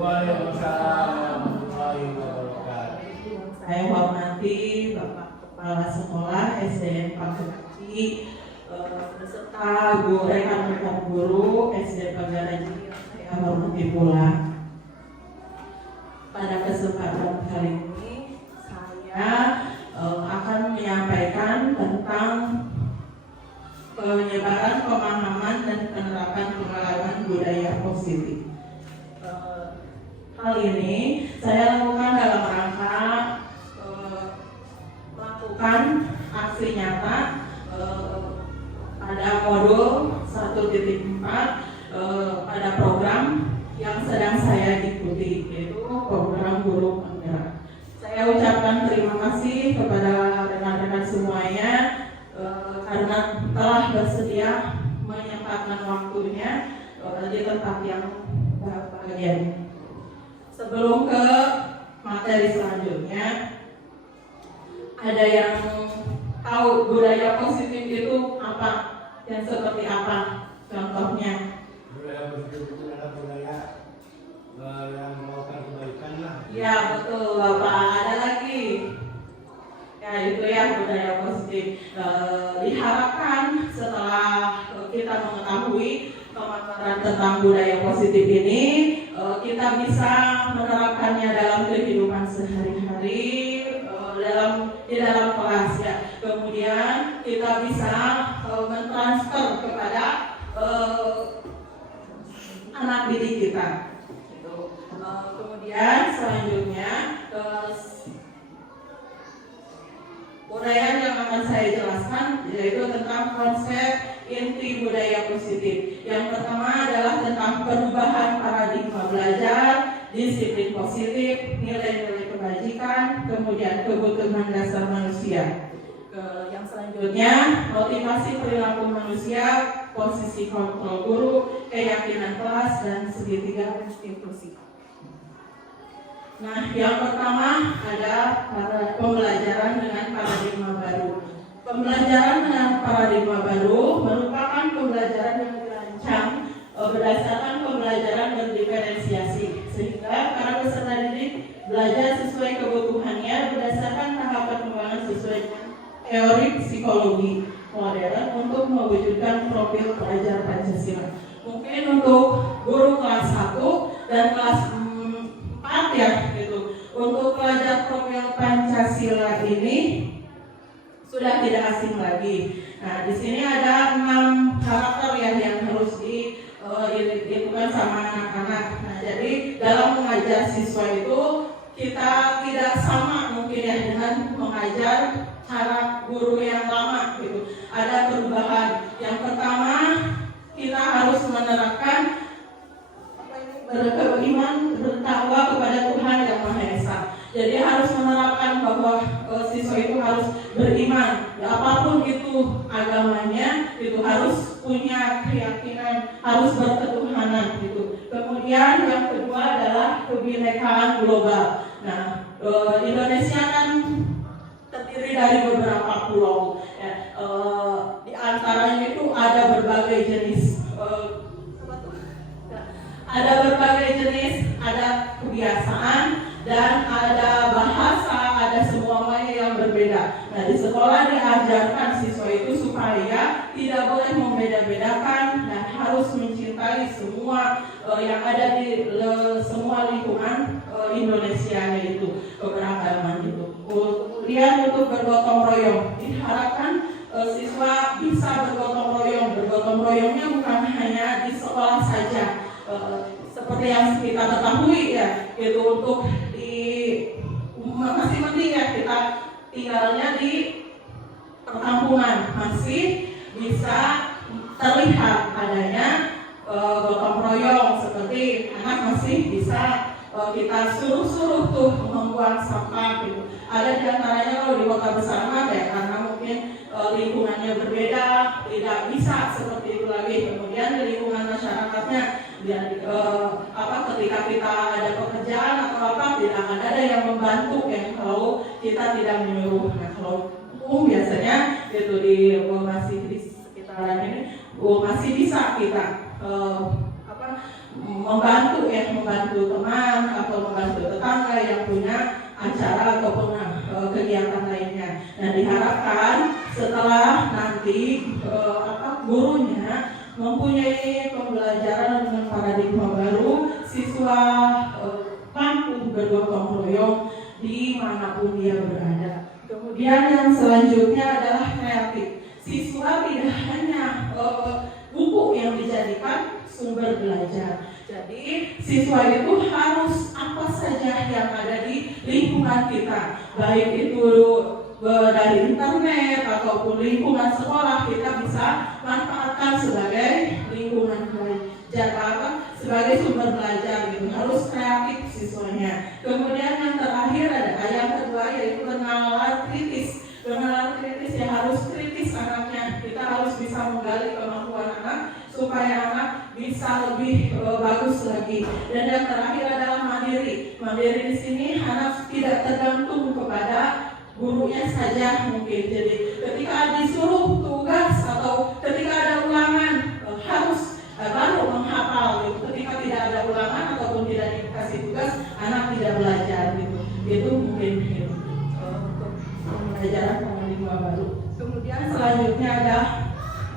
Waalaikumsalam warahmatullahi wabarakatuh. Saya hormati Bapak Kepala Sekolah SDN Pagerati beserta rekan-rekan guru SD Pagerati yang saya hormati pula. Pada kesempatan kali ini saya akan menyampaikan tentang penyebaran pemahaman dan penerapan pengalaman budaya positif. Hal ini saya lakukan dalam rangka melakukan aksi nyata pada modul 1.4 pada program yang sedang saya ikuti, yaitu program guru penggerak. Saya ucapkan terima kasih kepada rekan-rekan semuanya karena telah bersedia menyempatkan waktunya di tempat yang bahagia. Sebelum ke materi selanjutnya, ada yang tahu budaya positif itu apa? Dan seperti apa contohnya? Budaya positif itu adalah budaya yang melakukan kebaikan lah. Ya betul Bapak, ada lagi. Ya itu ya budaya positif. Diharapkan setelah kita mengetahui pemaparan tentang budaya positif ini, kita bisa menerapkannya dalam kehidupan sehari-hari, di dalam kelas ya. Kemudian kita bisa mentransfer kepada anak didik kita. Gitu. Kemudian selanjutnya budaya yang akan saya jelaskan yaitu tentang konsep inti budaya positif. Yang pertama adalah tentang perubahan paradigma belajar, disiplin positif, nilai-nilai kebajikan, kemudian kebutuhan dasar manusia. Yang selanjutnya motivasi perilaku manusia, posisi kontrol guru, keyakinan kelas, dan segitiga institusi. Nah, yang pertama ada pembelajaran dengan paradigma baru. Pembelajaran dengan paradigma baru merupakan pembelajaran yang dirancang berdasarkan pembelajaran berdiferensiasi, sehingga para peserta didik belajar sesuai kebutuhannya berdasarkan tahap perkembangan sesuai teori psikologi modern untuk mewujudkan profil pelajar Pancasila. Mungkin untuk guru kelas 1 dan kelas 4 ya gitu. Untuk pelajar profil Pancasila ini sudah tidak asing lagi. Nah, di sini ada 6 karakter ya yang harus dilakukan sama anak-anak. Nah, jadi dalam mengajar siswa itu kita tidak sama mungkin ya dengan mengajar cara guru yang lama gitu. Ada perubahan. Yang pertama, kita harus menerapkan beriman, bertakwa kepada Tuhan Yang Maha Esa. Jadi harus menerapkan bahwa siswa itu harus beriman. Ya, apapun itu agamanya, itu harus punya keyakinan, harus berketuhanan gitu. Kemudian yang kedua adalah kebinekaan global. Nah, Indonesia kan terdiri dari beberapa pulau. Ya, di antaranya itu ada berbagai jenis ada kebiasaan dan ada bahasa, ada semuanya yang berbeda. Nah, di sekolah diajarkan siswa itu supaya tidak boleh membeda-bedakan dan harus mencintai semua yang ada di semua lingkungan Indonesia, yaitu keberagaman itu. Kemudian untuk bergotong royong, diharapkan siswa bisa bergotong royong. Bergotong royongnya bukan hanya di sekolah saja. Seperti yang kita ketahui ya, itu untuk di masing-masing ya, kita tinggalnya di perkampungan masih bisa terlihat adanya gotong royong, seperti anak masih bisa kita suruh-suruh tuh membuang sampah gitu. Ada di antaranya kalau di kota besar ya, karena mungkin lingkungannya berbeda, tidak bisa seperti itu lagi. Kemudian di lingkungan masyarakatnya, ketika kita ada pekerjaan atau apa, tidak ada yang membantu ya kalau kita tidak menyuruh. Nah, kalau biasanya itu masih di sekitaran ini masih bisa kita membantu teman atau membantu tetangga yang punya acara ataupun kegiatan lainnya. Nah, diharapkan setelah nanti gurunya mempunyai pembelajaran dengan paradigma baru, siswa mampu bergotong royong dimanapun dia berada. Kemudian yang selanjutnya adalah kreatif. Siswa tidak hanya buku yang dijadikan sumber belajar. Jadi siswa itu harus apa saja yang ada di lingkungan kita, baik itu dari internet ataupun lingkungan sekolah, kita bisa manfaatkan sebagai lingkungan belajar, sebagai sumber belajar gitu. Harus kreatif siswanya. Kemudian yang terakhir ada yang kedua, yaitu pengenalan kritis. Pengenalan kritis ya, harus kritis anaknya. Kita harus bisa menggali kemampuan anak supaya anak bisa lebih bagus lagi. Dan yang terakhir adalah mandiri. Mandiri di sini anak tidak tergantung kepada gurunya saja mungkin. Jadi ketika disuruh tugas atau ketika ada pembelajaran paradigma baru. Kemudian selanjutnya ada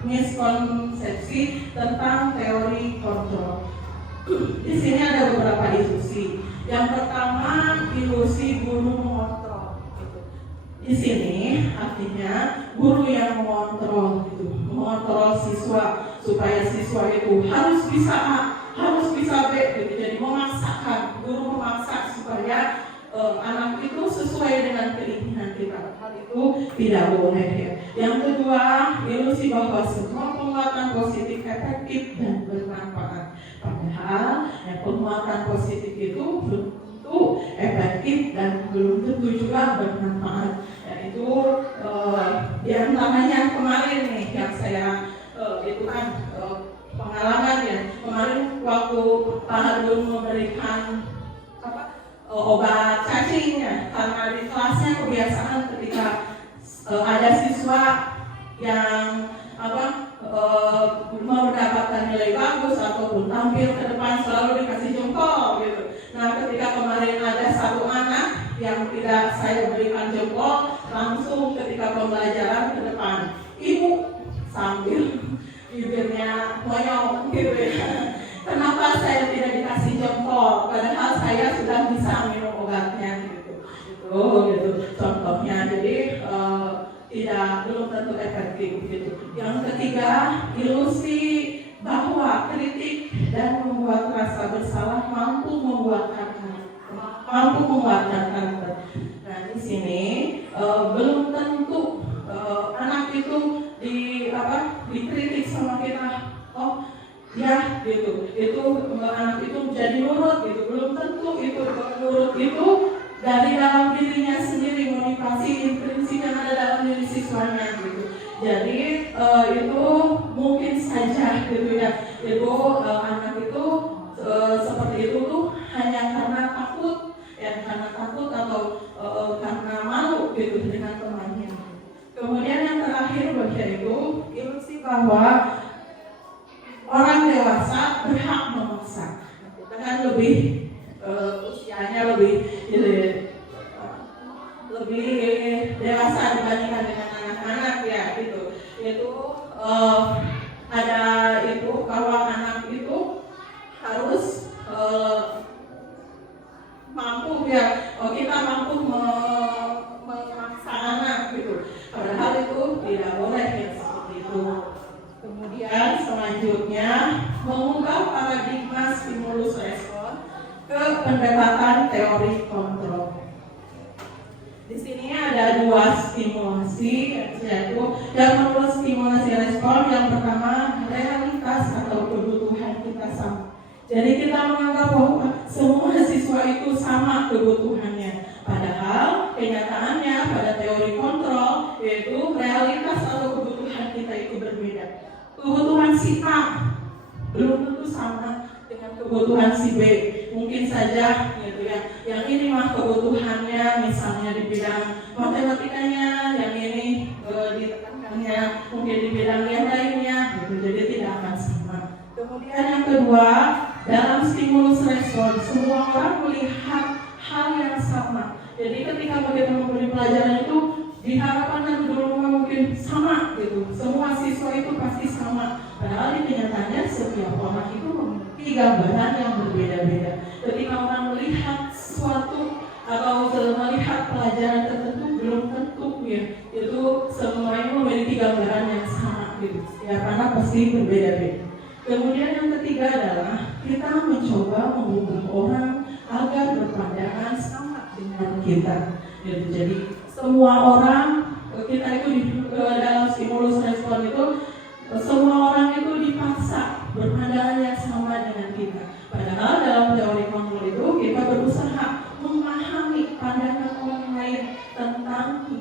miskonsepsi tentang teori kontrol. Di sini ada beberapa ilusi. Yang pertama, ilusi guru mengontrol. Di sini artinya guru yang mengontrol, mengontrol siswa supaya siswa itu harus bisa A, harus bisa B, Jadi memaksakan, guru memaksa supaya anak itu sesuai dengan keinginan kita. Hal itu tidak boleh ya. Yang kedua, ilusi bahwa semua penguatan positif efektif dan bermanfaat. Padahal penguatan positif itu belum tentu efektif dan belum tentu juga bermanfaat. Yaitu di antaranya kemarin nih yang saya itu kan pengalaman ya. Kemarin waktu Pak Harun memberikan obat cacingnya, karena di kelasnya kebiasaan ketika ada siswa yang mendapatkan nilai bagus ataupun tampil ke depan selalu dikasih jempol gitu. Nah, ketika kemarin ada satu anak yang tidak saya berikan jempol, langsung ketika pembelajaran ke depan, ibu sambil bibirnya monyong gitu ya. Kenapa saya tidak dikasih jempol? Padahal saya sudah bisa minum obatnya gitu. Contohnya, jadi belum tentu efektif gitu. Yang ketiga, ilusi bahwa kritik dan membuat rasa bersalah mampu menguatkan karakter. Nah, di sini belum tentu anak itu dikritik sama kita. Ya gitu, itu anak itu menjadi nurut gitu. Belum tentu itu nurut itu dari dalam dirinya sendiri, motivasi intrinsik yang ada dalam diri siswanya gitu. Jadi itu mungkin saja gitu ya. Itu anak itu seperti itu tuh hanya karena takut atau karena malu gitu dengan temannya. Kemudian yang terakhir yaitu ilusi bahwa orang dewasa berhak memaksa. Kita kan lebih usianya lebih dewasa dibandingkan dengan anak-anak ya gitu. Itu ada itu bahwa anak itu harus mampu ya. Kita mampu memaksa anak gitu. Padahal itu tidak boleh ya seperti itu. Kemudian selanjutnya mengubah paradigma stimulus respon ke pendekatan teori kontrol. Di sini ada dua stimulasi, yaitu yang menurut stimulasi respon. Yang pertama, realitas atau kebutuhan kita sama. Jadi kita menganggap bahwa semua siswa itu sama kebutuhannya. Padahal kenyataannya pada teori kontrol yaitu realitas atau kebutuhan kita itu berbeda. Kebutuhan si A belum tentu sama dengan kebutuhan si B. Mungkin saja gitu ya. Yang ini mah kebutuhannya misalnya di bidang matematikanya, yang ini ditekankannya mungkin di bidang yang lainnya gitu. Jadi tidak akan sama. Kemudian yang kedua, dalam stimulus respon semua orang melihat hal yang sama. Jadi ketika kita memberi pelajaran itu diharapkan dan dulu mungkin sama gitu. Semua siswa itu pasti sama. Padahal di kenyataannya setiap orang itu memiliki gambaran yang berbeda-beda. Ketika orang melihat sesuatu atau melihat pelajaran tertentu belum tentu ya itu semuanya memiliki gambaran yang sama gitu. Setiap anak pasti berbeda-beda. Kemudian yang ketiga adalah kita mencoba mengubah orang agar berpandangan sama dengan kita. Jadi semua orang kita itu dalam stimulus respon itu semua orang itu dipaksa berpandangan yang sama dengan kita. Padahal dalam teori kontrol itu kita berusaha memahami pandangan orang lain tentang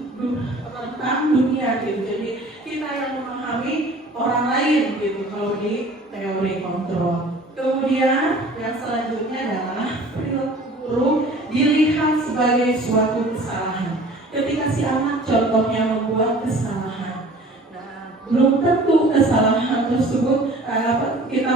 dunia gitu. Jadi kita yang memahami orang lain gitu kalau di teori kontrol. Kemudian yang selanjutnya adalah perilaku guru dilihat sebagai suatu kesalahan. Ketika si anak contohnya membuat kesalahan, nah belum tentu kesalahan tersebut kita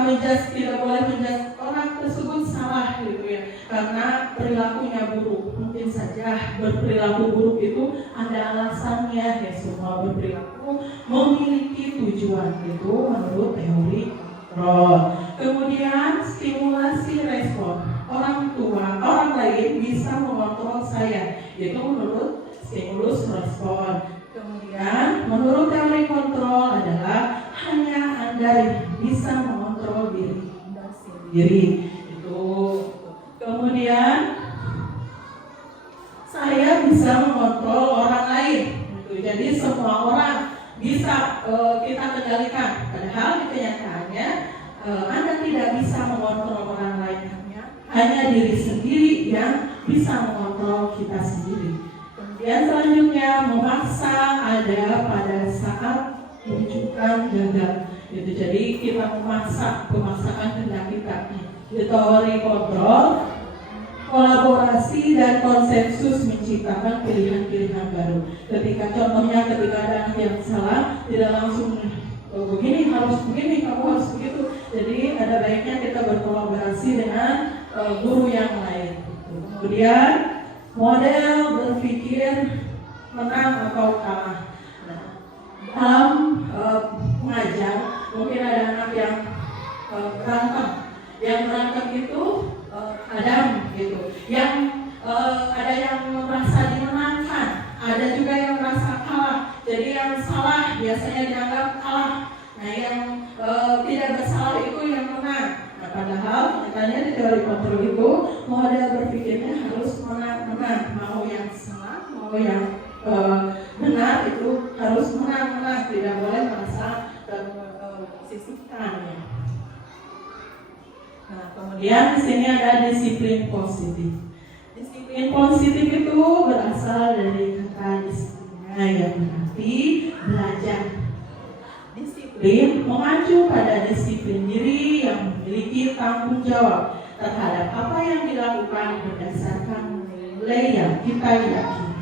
tidak boleh menjudge orang tersebut salah gitu ya, karena perilakunya buruk. Mungkin saja berperilaku buruk itu ada alasannya, ya semua berperilaku memiliki tujuan itu menurut teori kontrol. Kemudian stimulasi respon, orang lain bisa mengontrol saya, yaitu menurut stimulus respon. Kemudian menurut teori kontrol adalah hanya Anda bisa mengontrol diri Anda sendiri. Itu. Kemudian saya bisa mengontrol orang lain. Gitu. Jadi semua orang bisa kita kendalikan. Padahal di kenyataannya Anda tidak bisa mengontrol orang lain. Hanya diri sendiri yang bisa mengontrol kita sendiri. Kemudian selanjutnya memaksa ada pada saat rujukan gagal. Itu jadi kita memaksakan kehendak kita. Di teori kontrol, kolaborasi dan konsensus menciptakan pilihan-pilihan baru. Contohnya ketika ada anak yang salah, tidak langsung begini harus begini, kamu harus begitu. Jadi ada baiknya kita berkolaborasi dengan guru yang lain. Kemudian model berpikir menang atau kalah. Nah, dalam mengajar mungkin ada anak yang berantem. Yang berantem itu Adam gitu. Yang ada yang merasa dimenangkan, ada juga yang merasa kalah. Jadi yang salah biasanya dianggap kalah. Nah, yang tidak bersalah itu yang menang. Nah, padahal katanya di teori kontrol itu model berpikirnya harus menang-menang. Mau yang salah, mau yang benar itu harus menang-menang. Tidak boleh merasa tersisihkan. Ya. Nah, kemudian di sini ada disiplin positif. Disiplin positif itu berasal dari kata disiplina yang berarti belajar. Disiplin mengacu pada disiplin diri yang memiliki tanggung jawab terhadap apa yang dilakukan berdasarkan nilai yang kita yakini.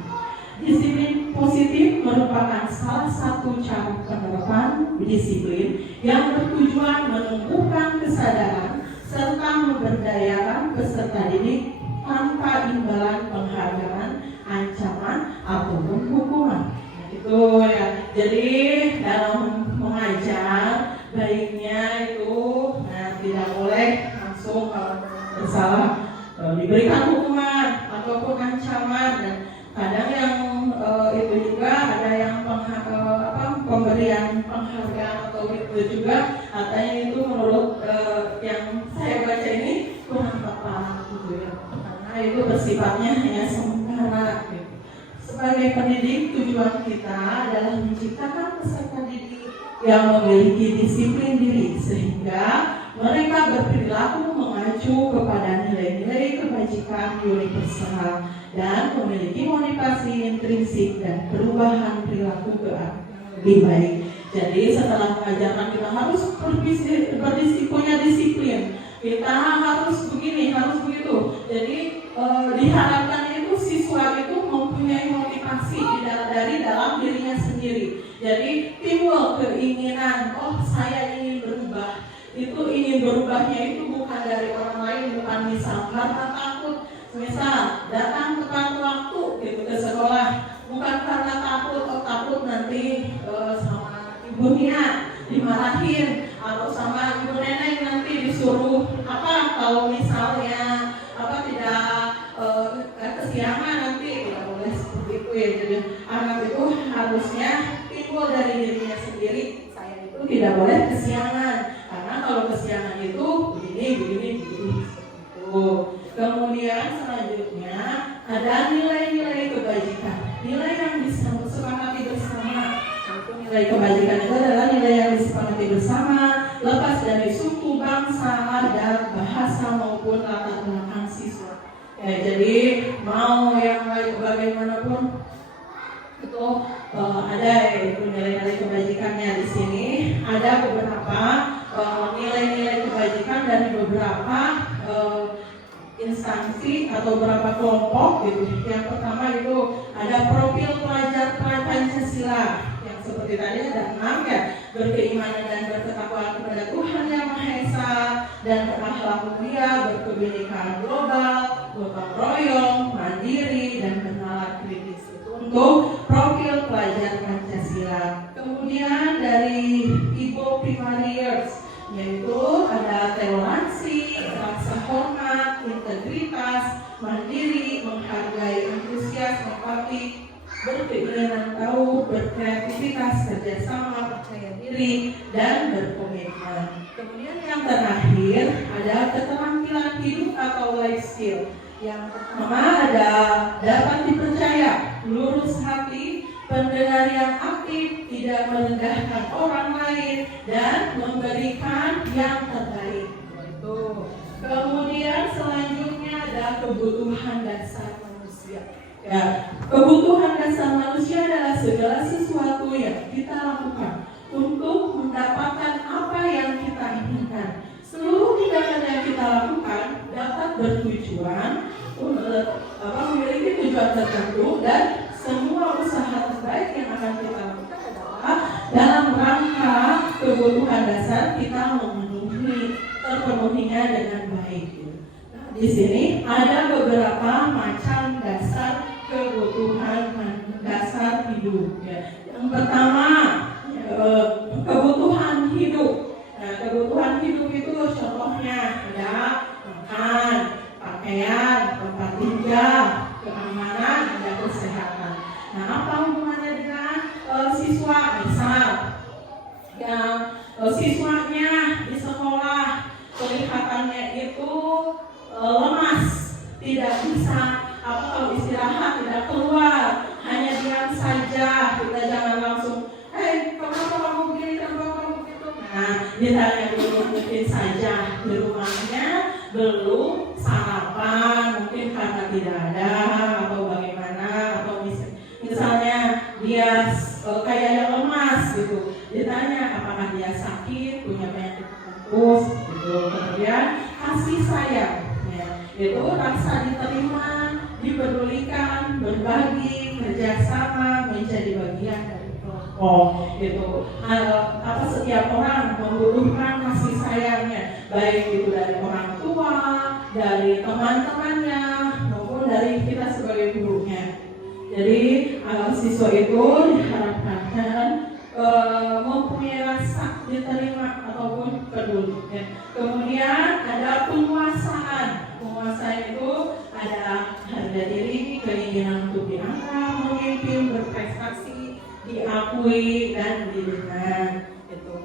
Disiplin positif merupakan salah satu cara penerapan disiplin yang bertujuan menumbuhkan kesadaran serta memberdayakan peserta didik tanpa imbalan penghargaan, ancaman, ataupun hukuman. Nah, itu ya. Jadi dalam mengajar baiknya itu tidak boleh langsung kalau bersalah diberikan hukuman ataupun ancaman. Dan kadang yang itu juga ada yang pemberian penghargaan atau itu juga katanya itu menurut yang saya baca ini kurang tepat gitu ya, karena itu bersifatnya hanya sementara gitu. Sebagai pendidik, tujuan kita adalah menciptakan peserta didik yang memiliki disiplin diri sehingga mereka berperilaku mengacu kepada nilai-nilai kebajikan universal dan memiliki motivasi intrinsik dan perubahan perilaku ke arah lebih baik. Jadi setelah mengajarkan kita harus punya disiplin, kita harus begini, harus begitu. Jadi diharapkan itu siswa itu mempunyai motivasi dari dalam dirinya sendiri. Jadi timbul keinginan, oh saya ingin berubah. Itu ingin berubahnya itu bukan dari orang lain, bukan misal karena takut, misal datang tepat waktu gitu ke sekolah, bukan karena takut nanti sama ibunya dimarahin atau sama ibu nenek nanti disuruh kalau misalnya tidak kesiangan nanti tidak boleh seperti itu ya. Jadi anak itu harusnya timbul dari dirinya sendiri, saya itu tidak boleh kesiangan karena kalau kesiangan itu begini itu. Kemudian selanjutnya ada nilai-nilai kebajikan, nilai yang disepakati bersama. Nilai kebajikan itu adalah nilai yang disepakati bersama, lepas dari suku, bangsa, adat, bahasa maupun latar belakang siswa. Ya, jadi mau yang bagaimanapun itu ada itu nilai-nilai kebajikannya di sini. Ada beberapa nilai-nilai kebajikan dari beberapa instansi atau beberapa kelompok gitu. Yang pertama itu ada profil pelajar Pancasila. Seperti tadi ada 6 ya, berkeimanan dan berketakwaan kepada Tuhan Yang Maha Esa dan berakhlak mulia, berkebinekaan global, gotong royong, mandiri dan kenalan untuk profil pelajar Pancasila. Kemudian dari Ibu Primariers, yaitu ada toleransi, rasa hormat, integritas, mandiri, menghargai, antusias, empati, berkeinginan tahu, berkreativitas, kerjasama, percaya diri, dan berkomitmen. Kemudian yang terakhir ada keterampilan hidup atau life skill. Yang pertama ada dapat dipercaya, lurus hati, pendengar yang aktif, tidak merendahkan orang lain, dan memberikan yang terbaik. Kemudian selanjutnya ada kebutuhan dasar manusia. Ya, kebutuhan dasar manusia adalah segala sesuatu yang kita lakukan untuk mendapatkan apa yang kita inginkan. Seluruh tindakan yang kita lakukan dapat bertujuan memiliki tujuan tertentu, dan semua usaha terbaik yang akan kita lakukan adalah dalam rangka kebutuhan dasar kita terpenuhinya dengan baik. Nah, di sini ada beberapa macam dasar kebutuhan dasar hidup. Ya. Yang pertama kebutuhan hidup. Nah, kebutuhan hidup itu contohnya ada makan, pakaian, tempat tinggal, keamanan, dan kesehatan. Nah, apa hubungannya dengan siswa? Misal yang siswanya di sekolah kelihatannya itu lemas, tidak bisa kalau istirahat, tidak keluar, hanya diam saja. Kita jangan langsung, kenapa kamu begini, kenapa kamu begitu? Nah, ditanya dulu, mungkin saja di rumahnya belum sarapan, mungkin karena tidak ada atau bagaimana, atau misalnya dia kayaknya lemas gitu. Ditanya apakah dia sakit, punya penyakit tertentu gitu. Kemudian kasih sayang, ya, itu rasa diterima, dipedulikan, berbagi, kerjasama, menjadi bagian dari kelompok. Itu setiap orang membutuhkan kasih sayangnya, baik itu dari orang tua, dari teman-temannya, maupun dari kita sebagai gurunya. Jadi siswa itu diharapkan mempunyai rasa diterima ataupun peduli. Ya. Kemudian ada penguasaan. Penguasaan itu ada harga diri, keinginan untuk dianggap, memimpin, berprestasi, diakui, dan didengar.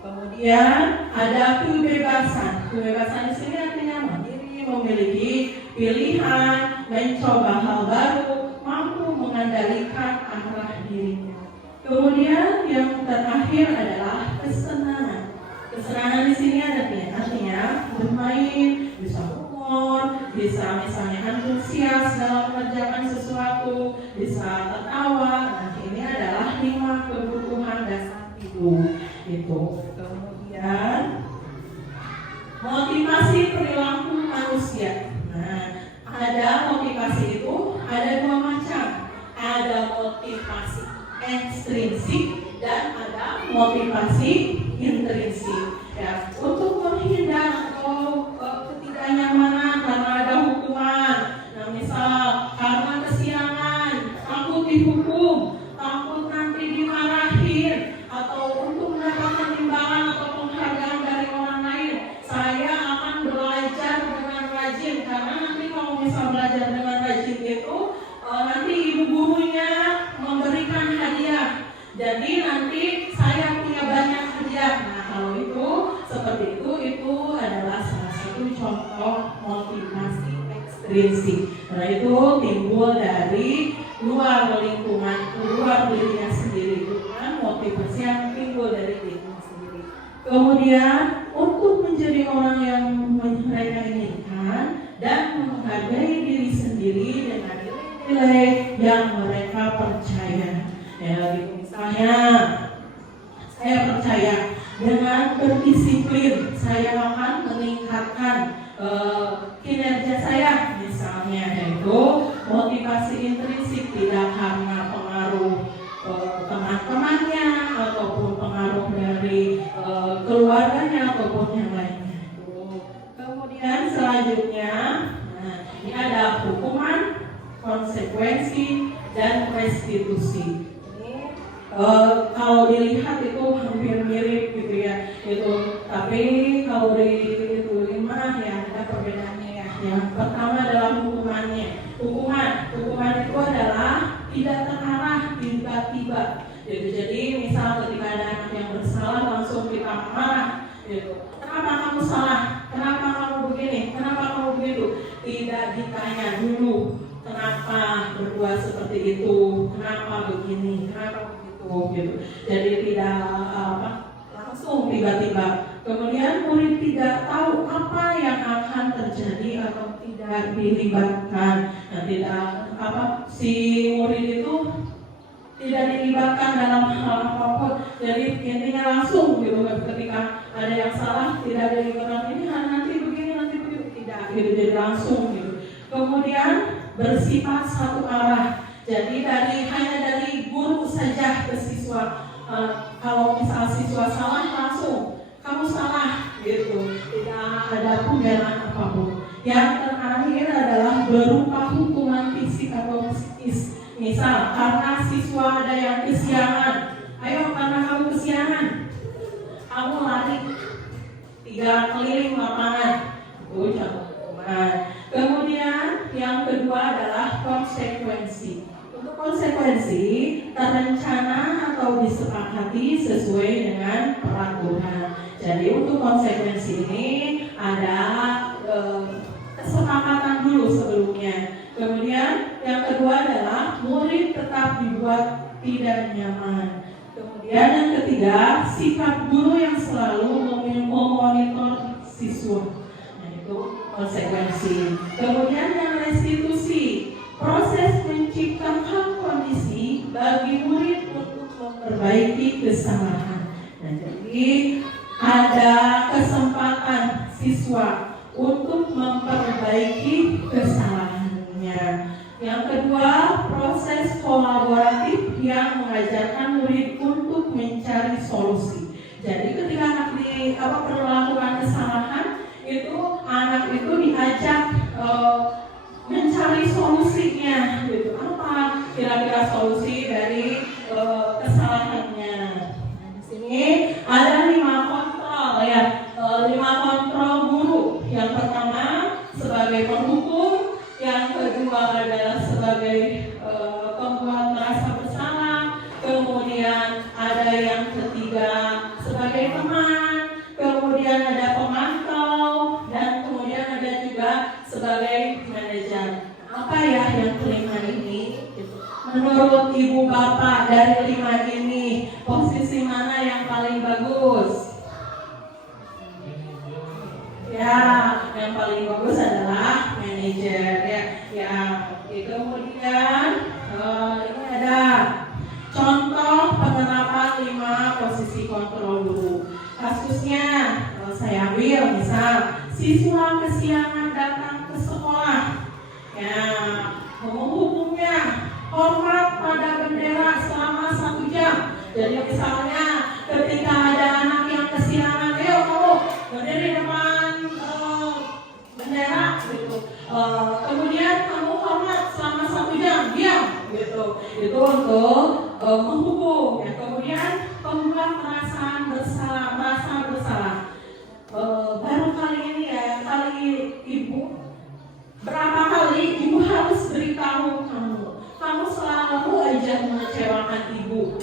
Kemudian ada kebebasan. Kebebasan di sini artinya mandiri, memiliki pilihan, mencoba hal baru, mampu mengendalikan arah dirinya. Kemudian yang terakhir adalah kesenangan. Kesenangan di sini artinya bermain, bisa humor, bisa misalnya antusias dalam mengerjakan sesuatu, bisa tertawa. Nah, ini adalah 5 kebutuhan dasar hidup. Itu. Kemudian motivasi perilaku manusia. Nah, ada motivasi itu ada 2 macam. Ada motivasi ekstrinsik dan ada motivasi intrinsik. Ya, untuk menghindar atau ketidaknyamanan karena ada hukuman. Nah, misal karena kesiangan, takut dihukum, takut nanti dimarahin, atau untuk mendapatkan imbalan atau penghargaan dari orang lain, saya akan belajar dengan rajin. Karena nanti kalau misal belajar dengan rajin itu nanti ibu gurunya memberikan hadiah, jadi nanti saya punya banyak hadiah. Nah, kalau itu seperti itu adalah salah satu contoh motivasi ekstrinsik. Nah, itu timbul dari luar lingkungan, luar dirinya sendiri, bukan motivasi yang timbul dari dirinya sendiri. Kemudian untuk menjadi orang yang mereka inginkan dan menghargai diri sendiri dengan nilai yang mereka percaya. Ya, gitu. Misalnya saya percaya dengan berdisiplin saya akan meningkatkan kinerja saya, misalnya, yaitu motivasi intrinsik, tidak karena pengaruh teman-temannya ataupun pengaruh dari keluarganya ataupun yang lainnya. Kemudian selanjutnya, ini ada hukuman, konsekuensi, dan restitusi. Kalau dilihat itu hampir mirip gitu ya, itu. Tapi kalau di itu 5 ya ada perbedaannya ya. Yang pertama adalah hukumannya. Hukuman itu adalah tidak terarah tiba-tiba. Gitu. Jadi misal ketika ada anak yang bersalah langsung kita marah. Gitu. Kenapa kamu salah? Kenapa kamu begini? Kenapa kamu begitu? Tidak ditanya dulu. Kenapa berbuat seperti itu? Kenapa begini? Kenapa begitu? Gitu. Jadi tidak langsung tiba-tiba. Kemudian murid tidak tahu apa yang akan terjadi atau tidak dilibatkan. Nah, tidak si murid itu tidak dilibatkan dalam hal apapun. Jadi intinya langsung gitu. Ketika ada yang salah tidak dilibatkan. Ini nanti begini, nanti begitu. Tidak gitu. Jadi langsung gitu. Kemudian bersifat satu arah. Jadi hanya dari guru saja ke siswa. Kalau misal siswa salah langsung kamu salah gitu. Tidak ada pembelaan apapun. Yang terakhir adalah berupa hukuman fisik atau psikis. Misal karena siswa ada yang kesiangan, ayo karena kamu kesiangan, kamu lari 3 keliling lapangan. Itu contoh hukuman. Kemudian yang kedua adalah konsekuensi. Untuk konsekuensi terencana atau disepakati sesuai dengan peraturan. Jadi untuk konsekuensi ini ada kesepakatan dulu sebelumnya. Kemudian yang kedua adalah murid tetap dibuat tidak nyaman. Kemudian yang ketiga sikap guru yang selalu memonitor siswa. Nah itu konsekuensi. Kemudian yang restitusi, proses menciptakan kondisi bagi murid untuk memperbaiki kesalahan. Nah jadi ada kesempatan siswa untuk memperbaiki kesalahannya. Yang kedua, proses kolaboratif yang mengajarkan murid untuk mencari solusi. Jadi ketika anak melakukan kesalahan, itu anak itu diajak mencari solusinya. Gitu. Apa kira-kira solusi dari kesalahannya? Nah, di sini ada 5 kontrol ya, 5 kontrol guru. Yang pertama sebagai penghukum, yang kedua adalah sebagai pembuat merasa bersalah, kemudian ada yang ketiga sebagai teman, kemudian ada pemantau, dan kemudian ada juga sebagai manajer. Apa ya yang kelima ini? Menurut ibu bapak dari 5 ini, posisi mana yang paling bagus? Ya, yang paling bagus adalah manajer ya. Ya, kemudian ini ada contoh penerapan 5 posisi kontrol guru. Kasusnya saya ambil misal siswa kesiangan datang ke sekolah. Ya, menghukumnya hormat pada bendera selama 1 jam. Jadi misalnya ketika ada anak yang kesiangan, ayo kamu berdiri depan bendera gitu. Kemudian kamu hormat selama 1 jam, diam gitu. Itu untuk menghukum ya. Kemudian pembuat merasa bersalah. Baru kali ini ya, kali ibu berapa kali ibu harus beritahu kamu selalu aja mengecewakan ibu.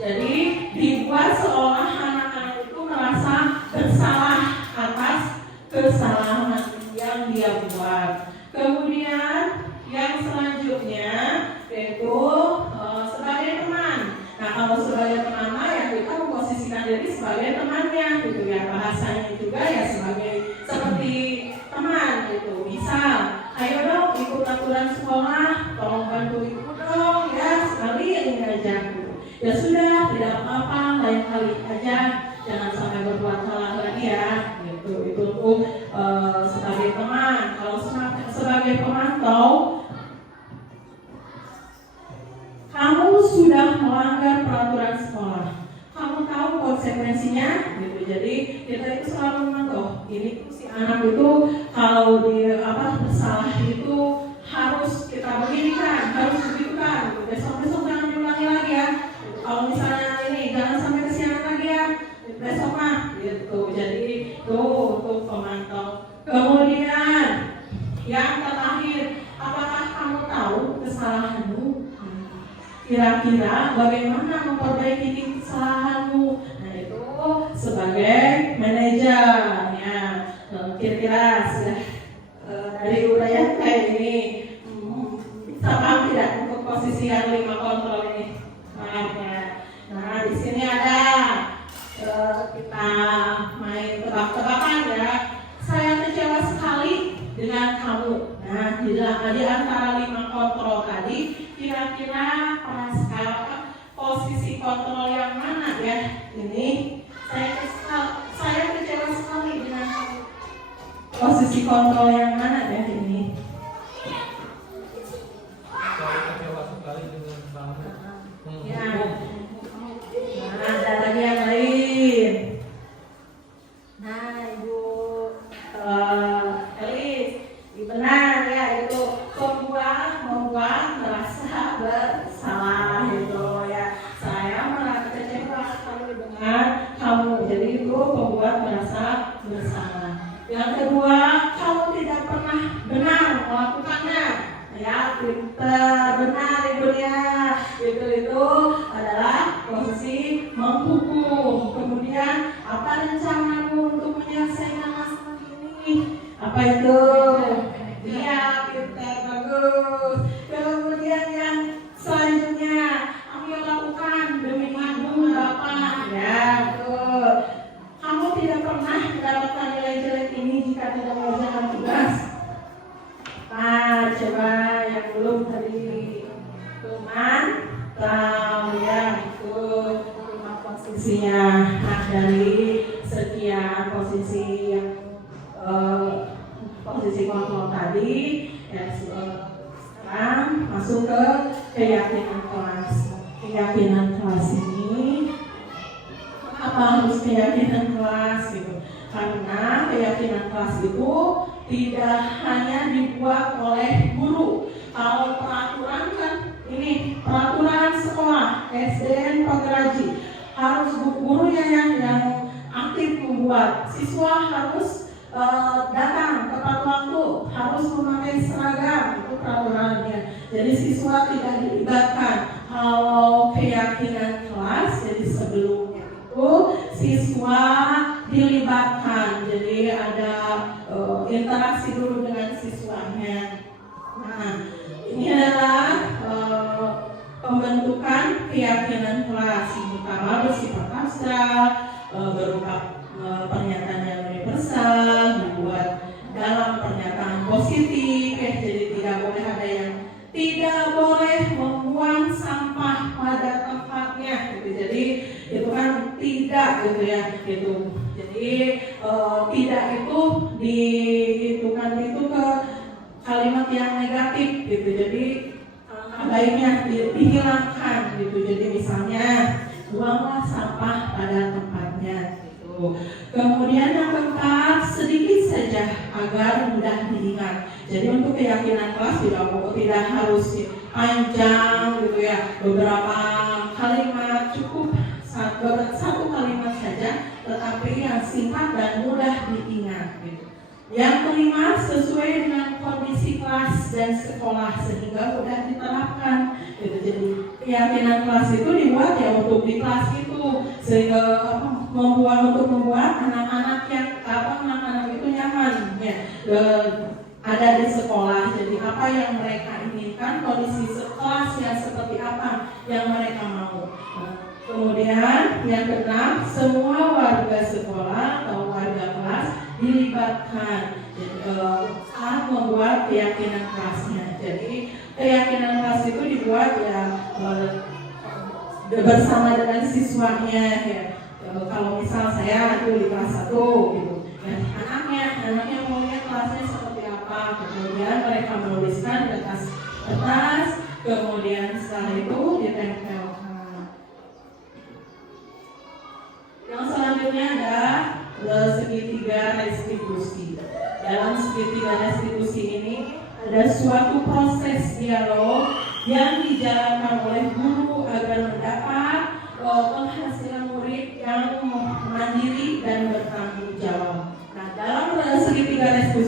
Jadi dibuat seolah anak-anak itu merasa bersalah atas kesalahan yang dia buat. Kemudian yang selanjutnya yaitu sebagai teman. Nah kalau sebagai teman ya kita memposisikan diri sebagai temannya gitu ya, bahasanya juga ya seperti teman gitu. Misal, ayo dong ikut aturan sekolah, tolong bantu ibu dong ya, sekali ini aja gitu. Ya sudah, tidak apa-apa, lain kali aja, jangan sampai berbuat salah lagi ya gitu. Itu untuk sebagai teman. Kalau sebagai pemantau, kamu sudah melanggar peraturan sekolah, kamu tahu konsekuensinya gitu. Jadi kita itu selalu memantau. Ini si anak itu kalau dia bersalah itu harus kita begini kan, harus begitu kan. Gitu. Kemudian yang terakhir, apakah kamu tahu kesalahanmu? Kira-kira bagaimana memperbaiki kesalahanmu? Nah itu sebagai manajer ya, kira-kira sudah dari uraian kayak ini bisa paham tidak untuk posisi yang 5 kontrol ini? Maaf ya. Nah di sini ada kita main tebak-tebakan ya. Saya kecewa sekali dengan kamu. Nah di antara 5 kontrol tadi, kira-kira posisi kontrol yang mana ya? Ini saya kecewa sekali dengan kamu. Posisi kontrol yang mana ya ini? Saya kecewa sekali dengan kamu. Ya. Nah, ada lagi yang lain. Nah, Ibu Elis, benar ya, itu membuat merasa bersalah itu ya. Saya merasa kecewa sekali dengan kamu. Jadi itu membuat merasa bersalah. Yang kedua, kamu tidak pernah benar melakukannya. Ya, benar Ibu ya. Itu adalah posisi menghukum. Kemudian, apa rencanamu untuk menyelesaikan masalah ini? Apa itu? Iya, pintar, bagus. Kemudian yang selanjutnya, kamu lakukan demi ibu bapak. Ya, betul. Kamu tidak pernah mendapatkan nilai jelek ini jika tidak mengerjakan tugas. Nah, coba yang belum tadi teman tahu ya itu 5 posisinya. Nah, dari sekian posisi yang posisi kontrol tadi ya, sekarang masuk ke keyakinan kelas. Keyakinan kelas ini apa harus keyakinan kelas gitu? Karena keyakinan kelas itu tidak hanya dibuat oleh guru. Kalau peraturan kan ini peraturan sekolah SDN Pageraji harus gurunya yang aktif membuat. Siswa harus datang tepat waktu, harus memakai seragam, itu peraturannya. Jadi siswa tidak dilibatkan. Kalau keyakinan kelas, jadi sebelumnya itu siswa dilibatkan. Jadi ada interaksi dulu dengan siswanya. Nah, ini adalah pembentukan keyakinan kelas yang pertama bersifat abstrak, berupa pernyataan yang universal, dibuat dalam pernyataan positif ya, jadi tidak boleh ada yang tidak boleh membuang sampah pada tempatnya gitu. Jadi itu kan tidak gitu ya gitu. Jadi tidak itu dihitungkan itu ke kalimat yang negatif gitu. Jadi baiknya dihilangkan gitu. Jadi misalnya buanglah sampah pada tempatnya gitu. Kemudian yang keempat, sedikit saja agar mudah diingat. Jadi untuk keyakinan kelas tidak harus panjang gitu ya. Beberapa kalimat cukup satu kalimat saja, tetapi yang singkat dan mudah diingat gitu. Yang kelima, sesuai dengan kondisi kelas dan sekolah sehingga mudah diterapkan gitu. Jadi keyakinan kelas itu dibuat ya untuk di kelas itu sehingga membuat anak-anak itu nyaman ya, ada di sekolah. Jadi apa yang mereka inginkan, kondisi kelas yang seperti apa yang mereka mau. Kemudian yang keenam, semua warga sekolah atau warga kelas dilibatkan saat membuat keyakinan kelasnya. Jadi keyakinan kelas itu dibuat ya bersama dengan siswanya ya. Kalau misal saya itu di kelas 1 gitu, dan anaknya maunya kelasnya seperti apa, kemudian mereka menuliskan di atas kertas, kemudian setelah itu ditempelkan. Yang selanjutnya ada segitiga restitusi. Dalam segitiga restitusi ini ada suatu proses dialog yang dijalankan oleh guru agar mendapat penghasilan murid yang mandiri dan bertanggung jawab. Nah, dalam segitiga restitusi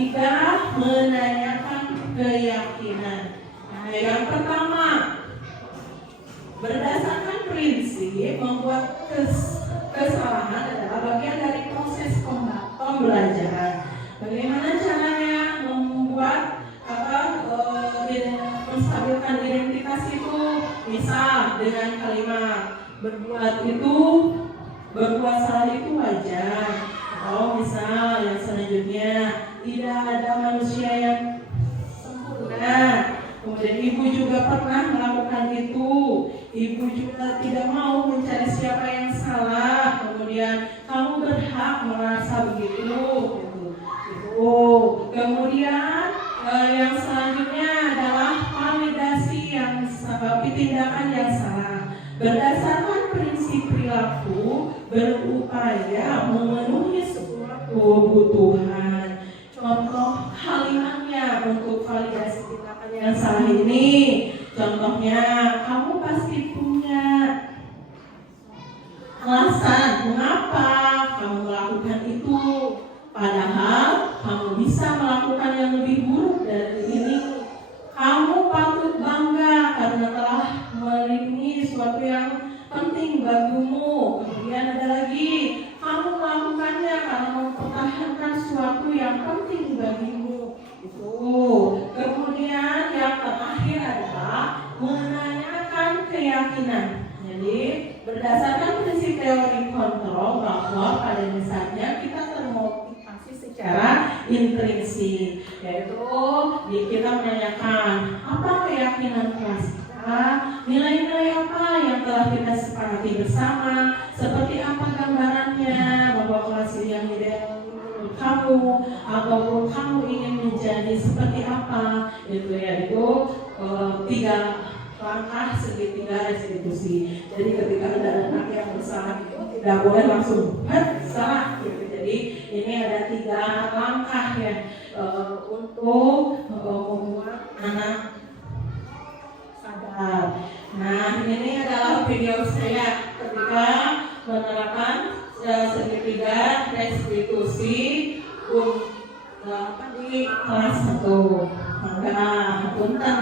ketiga, menanyakan keyakinan. Nah, yang pertama, berdasarkan prinsip membuat kesalahan adalah bagian dari proses pembelajaran. Bagaimana caranya membuat menstabilkan identitas itu? Misal dengan kalimat berbuat salah itu wajar. Atau misal yang selanjutnya, tidak ada manusia yang sempurna. Kemudian ibu juga pernah melakukan itu. Ibu juga tidak mau mencari siapa yang salah. Kemudian kamu berhak merasa begitu. Kemudian yang selanjutnya adalah validasi yang tindakan yang salah. Berdasarkan prinsip perilaku, berupaya memenuhi sebuah kebutuhan. Contoh kalimatnya untuk validasi tindakan yang salah ini, contohnya, kamu pasti punya alasan mengapa kamu melakukan itu, padahal kamu bisa melakukan yang lebih buruk dari ini. Kamu patut bangga karena telah melindungi sesuatu yang penting bagimu. Kemudian ada lagi, kamu melakukannya karena mempertahankan sesuatu yang penting bagimu. Itu. Kemudian yang terakhir adalah menanyakan keyakinan. Jadi berdasarkan prinsip teori kontrol bahwa pada dasarnya kita termotivasi secara intrinsik, yaitu kita menanyakan apa keyakinan kelas kita, nilai-nilai apa yang telah kita sepakati bersama, seperti apa gambarannya bahwa kelas ini yang ideal menurut kamu, ataupun kamu ingin menjadi seperti apa. Itu yaitu 3 langkah segitiga restitusi. Jadi ketika ada anak yang bersalah itu tidak boleh langsung salah gitu. Jadi ini ada 3 langkah ya untuk membuat anak sadar. Nah, ini adalah video saya ketika menerapkan segitiga restitusi di kelas 1. Maka punten.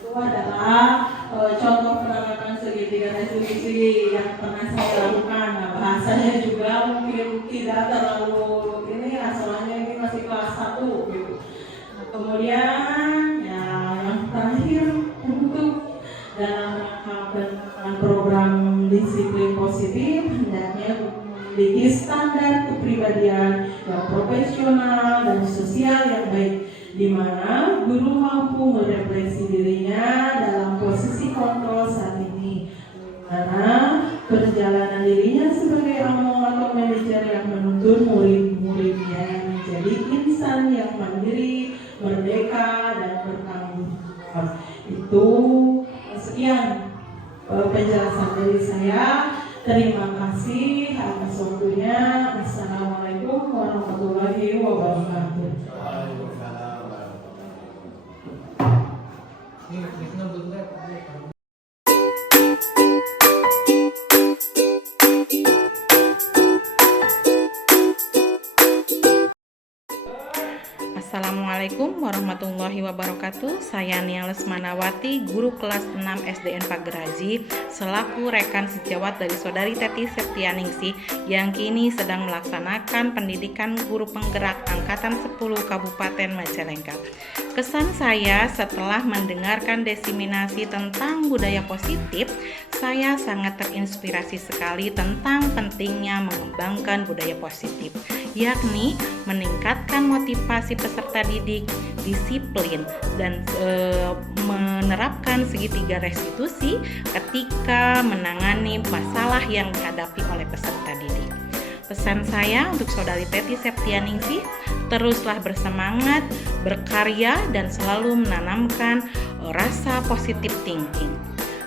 Itu adalah contoh penerapan segitiga restitusi yang pernah saya lakukan. Nah, bahasanya juga mungkin tidak terlalu ini, asalnya ini masih kelas 1 gitu. Nah, kemudian ya yang terakhir untuk dalam rangka penerapan program disiplin positif hendaknya memiliki standar kepribadian yang profesional dan sosial yang baik, di mana guru mampu merefleksi dirinya dalam posisi kontrol saat ini, karena perjalanan dirinya sebagai among atau manajer yang menuntun murid-muridnya menjadi insan yang mandiri, merdeka, dan bertanggung jawab. Itu sekian penjelasan dari saya. Terima kasih atas waktunya. Assalamualaikum warahmatullahi wabarakatuh. Assalamualaikum warahmatullahi wabarakatuh. Saya Nia Lesmanawati, guru kelas 6 SDN Pageraji, selaku rekan sejawat dari Saudari Teti Septianingsih yang kini sedang melaksanakan pendidikan guru penggerak Angkatan 10 Kabupaten Majalengka. Kesan saya setelah mendengarkan diseminasi tentang budaya positif, saya sangat terinspirasi sekali tentang pentingnya mengembangkan budaya positif, yakni meningkatkan motivasi peserta didik, disiplin, dan menerapkan segitiga restitusi ketika menangani masalah yang dihadapi oleh peserta didik. Pesan saya untuk Saudari Teti Septianingsih, teruslah bersemangat, berkarya, dan selalu menanamkan rasa positif thinking.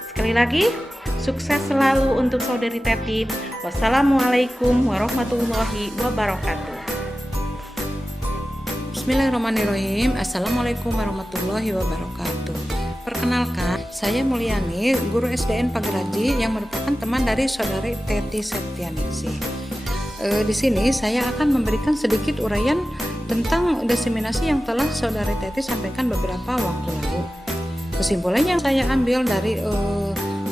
Sekali lagi, sukses selalu untuk Saudari Teti. Wassalamualaikum warahmatullahi wabarakatuh. Bismillahirrahmanirrahim. Assalamualaikum warahmatullahi wabarakatuh. Perkenalkan, saya Mulyani, guru SDN Pageraji yang merupakan teman dari Saudari Teti Septianingsih. Di sini saya akan memberikan sedikit uraian tentang diseminasi yang telah Saudari Teti sampaikan beberapa waktu lalu. Kesimpulan yang saya ambil dari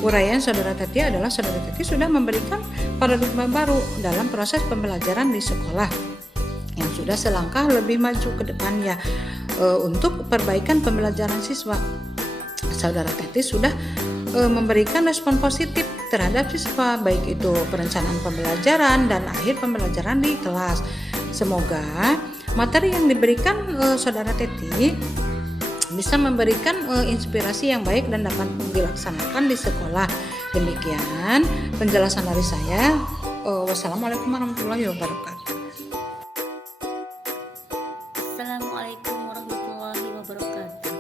uraian Saudara Teti adalah Saudara Teti sudah memberikan paradigma baru dalam proses pembelajaran di sekolah yang sudah selangkah lebih maju ke depannya untuk perbaikan pembelajaran siswa. Saudara Teti sudah memberikan respon positif terhadap siswa, baik itu perencanaan pembelajaran dan akhir pembelajaran di kelas. Semoga materi yang diberikan Saudara Teti bisa memberikan inspirasi yang baik dan dapat dilaksanakan di sekolah. Demikian penjelasan dari saya. Wassalamualaikum warahmatullahi wabarakatuh. Assalamualaikum warahmatullahi wabarakatuh.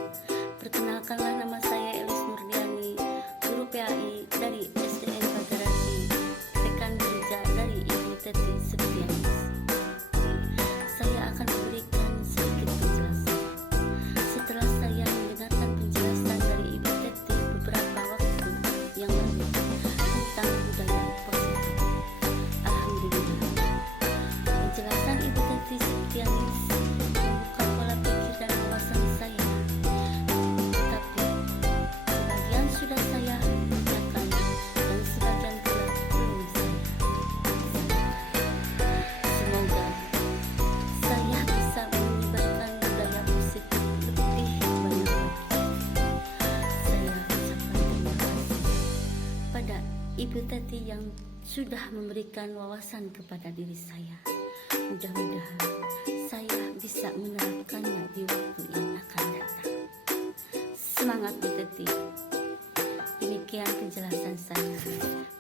Perkenalkanlah, nama saya Elis Nurdiani, guru PAI dari SDN Pageraji, rekan kerja dari Ibu Teti Septianingsih. Saya akan memberikan sedikit penjelasan. Setelah saya mendengarkan penjelasan dari Ibu Teti beberapa waktu yang lalu tentang budaya positif, alhamdulillah, penjelasan Ibu Teti Septianingsih membuka pola pikir dan wawasan saya. Tetapi sebagian sudah saya kerjakan dan sebagian pula belum saya. Semoga saya bisa menyebarkan budaya positif lebih banyak lagi. Saya ucapkan terima kasih pada Ibu Teti yang sudah memberikan wawasan kepada diri saya. Mudah-mudahan saya bisa menerapkannya di waktu yang akan datang. Semangat Bu Teti. Demikian penjelasan saya.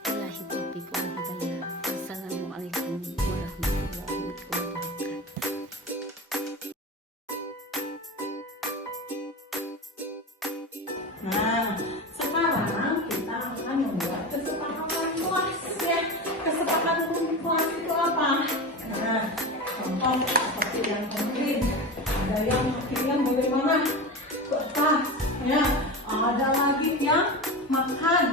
Billahi taufiq wal hidayah. Wassalamualaikum warahmatullahi wabarakatuh. Nah, sekarang kita akan membuat kesepakatan kelas ya. Kesepakatan kelas itu apa? Nah, contoh seperti yang kemarin, ada yang akhirnya bagaimana ke atas, ya. Ada lagi yang makan,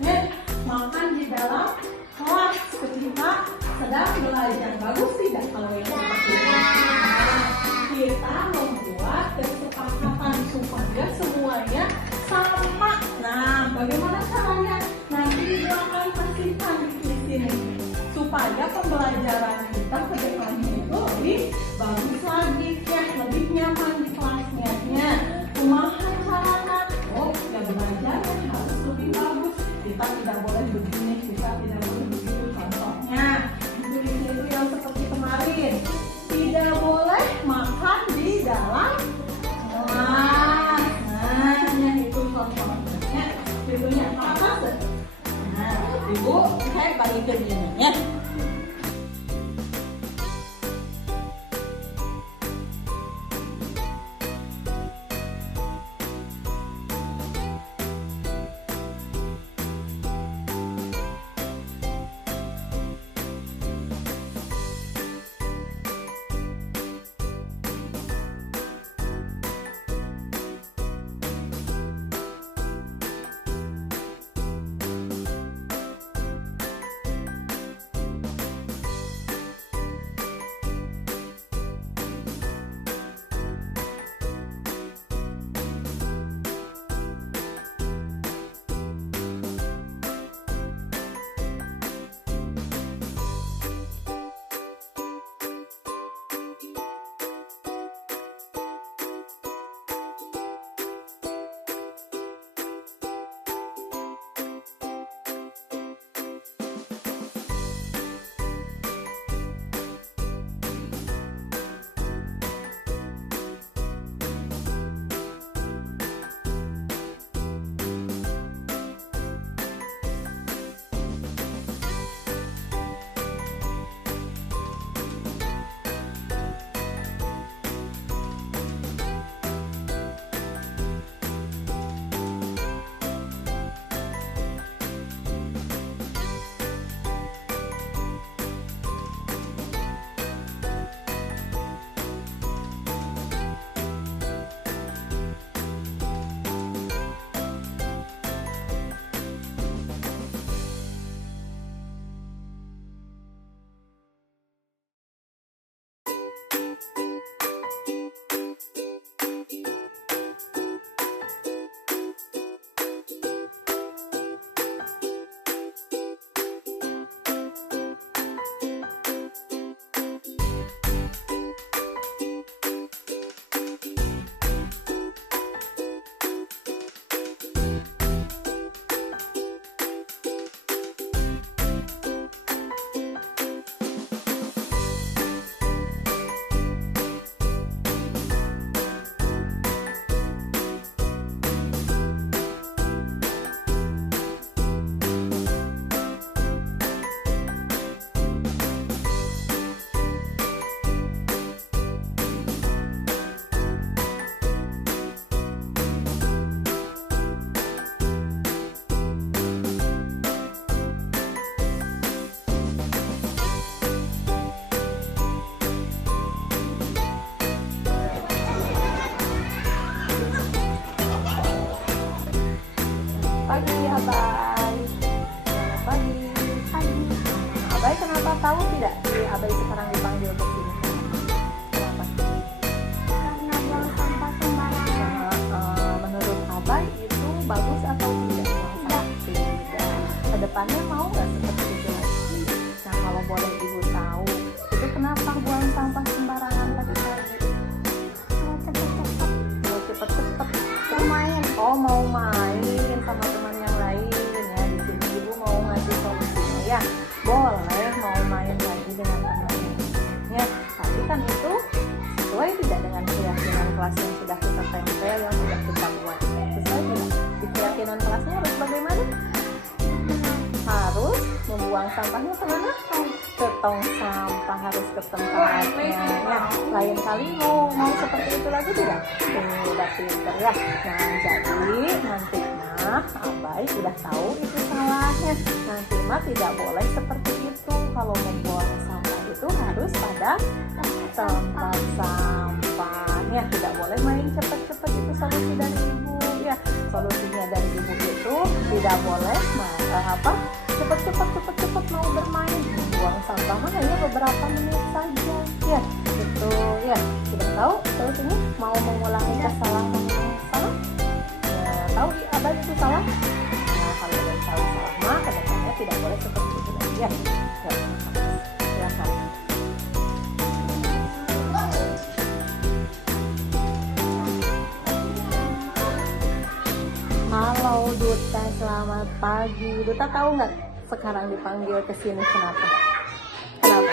ya. Makan di dalam kelas ketika sedang belajar. Bagus tidak kalau yang seperti ini? Nah, kita membuat kesepakatan supaya semuanya sama. Nah, bagaimana caranya? Nanti kita akan kasihkan di sini supaya pembelajaran kita ke depannya itu lebih bagus lagi, ya, lebih nyaman di kelasnya. Ya, kumaha carana? Oh, ya belajar harus lebih bagus. Kita tidak boleh begini, kita Ibu, saya bagi ke ini ya. tahu tidak si Abai sekarang dipanggil ke sini? Kenapa? Karena buang sampah sembarangan. Menurut Abai itu bagus atau tidak? Tidak. Kedepannya mau nggak seperti itu lagi? Nah, kalau boleh Ibu tahu, itu kenapa buang sampah sembarangan pagi-pagi? Mau cepet-cepet Mau cepet-cepet. mau main. Oh, mau main sama teman yang lain ya. Di sini Ibu mau ngasih solusinya ya. Boleh mau main lagi dengan teman-temannya. Tapi kan itu sesuai tidak dengan keyakinan kelas yang sudah kita tempel, yang sudah kita buat. Sesuai tidak? Di keyakinan kelasnya harus bagaimana? Harus membuang sampahnya kemana? Ke tong sampah, harus ke tempatnya. Ya, lain kali mau seperti itu lagi tidak? Udah pinter ya. Nah, jadi nanti Abai udah tahu itu salahnya. Nanti mah tidak boleh seperti itu. Kalau membuang sampah itu harus pada tempat sampahnya. Tidak boleh main cepet-cepet. Itu solusi dari Ibu ya. Solusinya dari Ibu itu tidak boleh cepet-cepet mau bermain. Buang sampah mah hanya beberapa menit saja ya. Itu ya. Sudah tahu solusinya? Mau mengulangi kesalahan yang salah? Tahu Abai itu salah? Nah, kalau udah tahu salah mah kedepannya tidak boleh seperti itu lagi ya. Silakan. Halo Duta, selamat pagi. Duta tahu nggak sekarang dipanggil ke sini kenapa? Kenapa?